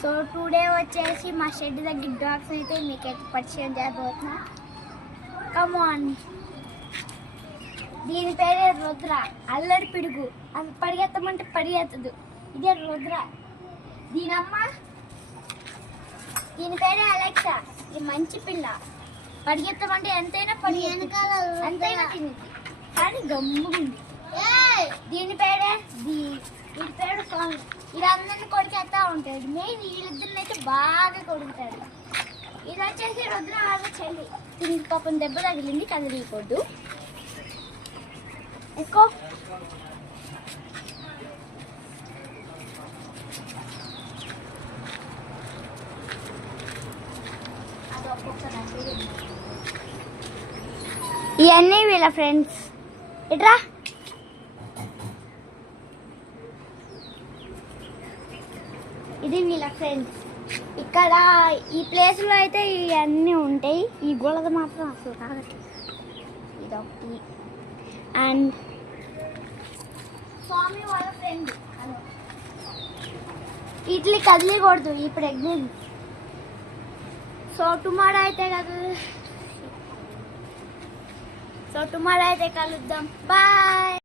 So today వచ్చేసి మా shed దగ్గర డాగ్స్ అయితే మీకైతే పరిచయం చేయబోతున్నా. కమాన్, దీని పేరే రుద్ర, అల్లరి పిడుగు. అది పరిగెత్తమంటే పరిగెత్తదు. ఇదే రుద్ర. దీని పేరే అలెక్సా. ఇది మంచి పిల్ల, పరిగెత్తమంటే ఎంతైనా ఎంతైనా తింది, కానీ గమ్ముంది. దీని పేరు సాంగ్. ఇది అందరిని కొడికేస్తా ఉంటాడు. మెయిన్ వీళ్ళిద్దరిని అయితే బాగా కొడుకుతాడు. ఇది వచ్చేసి రుద్ర వాళ్ళ చెల్లి. దీనికి పాపం దెబ్బ తగిలింది, కదిలిపోద్దు. ఎక్కువ ఇవన్నీ వీళ్ళ ఫ్రెండ్స్. ఇట్రా, ఇది వీళ్ళ ఫ్రెండ్స్. ఇక్కడ ఈ ప్లేస్లో అయితే ఇవన్నీ ఉంటాయి. ఈ గోళద మాత్రం అసలు రాగట్లేదు. ఇదొకటి. అండ్ స్వామి వాళ్ళ ఫ్రెండ్. ఇట్లీ కదిలికూడదు, ఈ ప్రెగ్నెంట్. సో టుమారో అయితే కలుద్దాం. బాయ్.